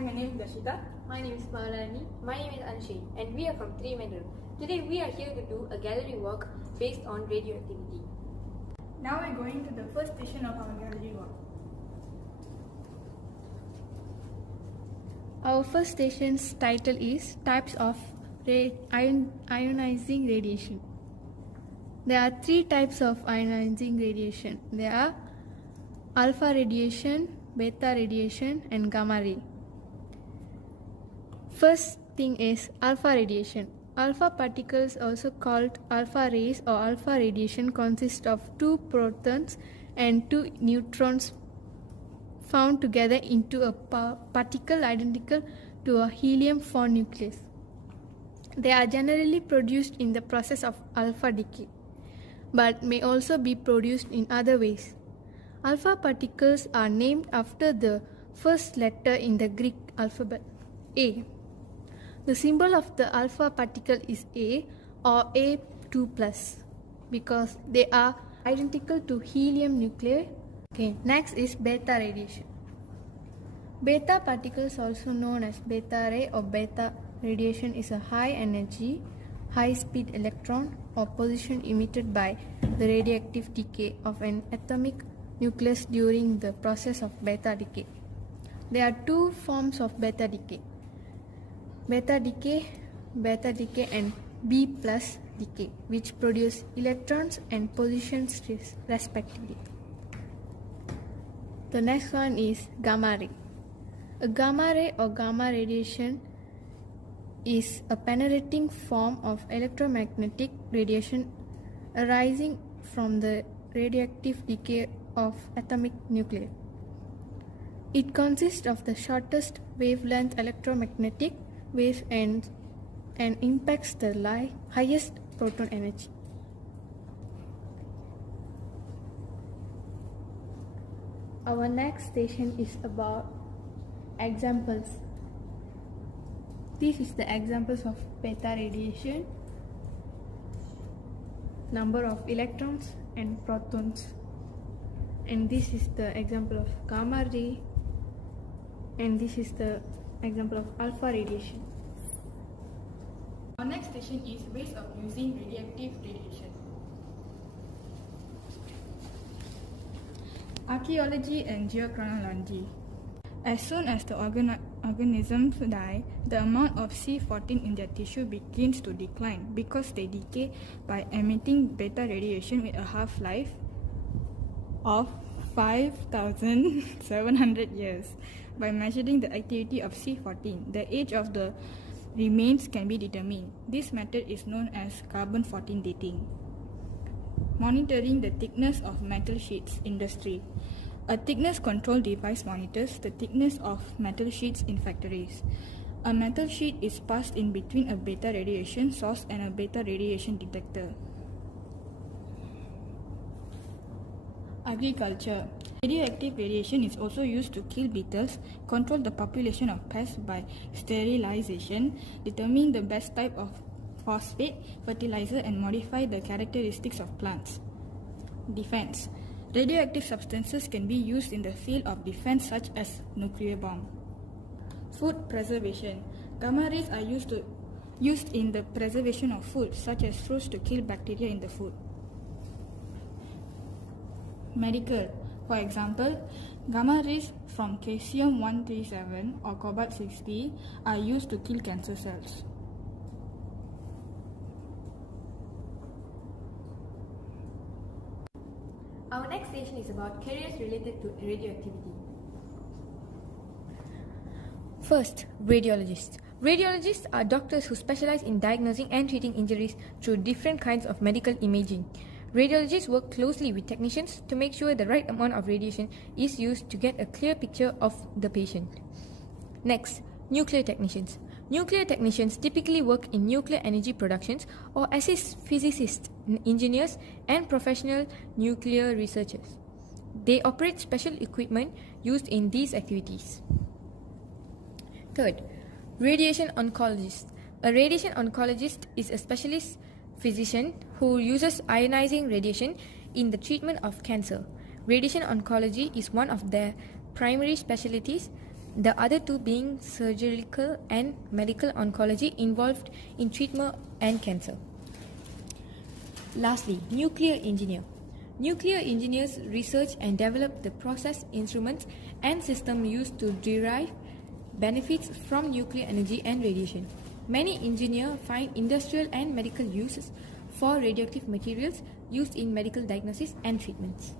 my name is Dashetha. My name is Pavadarani. My name is Anushree, and we are from 3 Mandal. Today we are here to do a gallery walk based on radioactivity. Now we're going to the first station of our gallery walk. Our first station's title is Types of Ionizing Radiation. There are 3 types of ionizing radiation. There are alpha radiation, beta radiation, and gamma ray. First thing is alpha radiation. Alpha particles, also called alpha rays or alpha radiation, consist of 2 protons and 2 neutrons found together into a particle identical to a helium-4 nucleus. They are generally produced in the process of alpha decay, but may also be produced in other ways. Alpha particles are named after the first letter in the Greek alphabet, A. The symbol of the alpha particle is A or A2+, because they are identical to helium nuclei. Okay, next is beta radiation. Beta particles, also known as beta ray or beta radiation, is a high energy, high speed electron or position emitted by the radioactive decay of an atomic nucleus during the process of beta decay. There are 2 forms of beta decay: beta decay and B plus decay, which produce electrons and positions respectively. The next one is gamma ray. A gamma ray or gamma radiation is a penetrating form of electromagnetic radiation arising from the radioactive decay of atomic nuclei. It consists of the shortest wavelength electromagnetic wave and impacts the highest proton energy. Our next station is about examples. This is the examples of beta radiation, number of electrons and protons. And this is the example of gamma ray, and this is the example of alpha radiation. Our next station is ways of using radioactive radiation. Archaeology and geochronology. As soon as the organisms die, the amount of C14 in their tissue begins to decline because they decay by emitting beta radiation with a half-life of 5,700 years. By measuring the activity of C14, the age of the remains can be determined. This method is known as carbon-14 dating. Monitoring the thickness of metal sheets industry. A thickness control device monitors the thickness of metal sheets in factories. A metal sheet is passed in between a beta radiation source and a beta radiation detector. Agriculture. Radioactive radiation is also used to kill beetles, control the population of pests by sterilization, determine the best type of phosphate fertilizer, and modify the characteristics of plants. Defense. Radioactive substances can be used in the field of defense, such as nuclear bomb. Food preservation. Gamma rays are used in the preservation of food, such as fruits, to kill bacteria in the food. Medical. For example, gamma rays from caesium-137 or cobalt-60 are used to kill cancer cells. Our next station is about careers related to radioactivity. First, radiologists. Radiologists are doctors who specialize in diagnosing and treating injuries through different kinds of medical imaging. Radiologists work closely with technicians to make sure the right amount of radiation is used to get a clear picture of the patient. Next, nuclear technicians. Nuclear technicians typically work in nuclear energy productions or assist physicists, engineers, and professional nuclear researchers. They operate special equipment used in these activities. Third, radiation oncologist. A radiation oncologist is a specialist physician who uses ionizing radiation in the treatment of cancer. Radiation oncology is one of their primary specialties the other two being surgical and medical oncology involved in treatment and cancer. Lastly, nuclear engineer. Nuclear engineers research and develop the process, instruments, and systems used to derive benefits from nuclear energy and radiation. Many engineers find industrial and medical uses for radioactive materials used in medical diagnosis and treatments.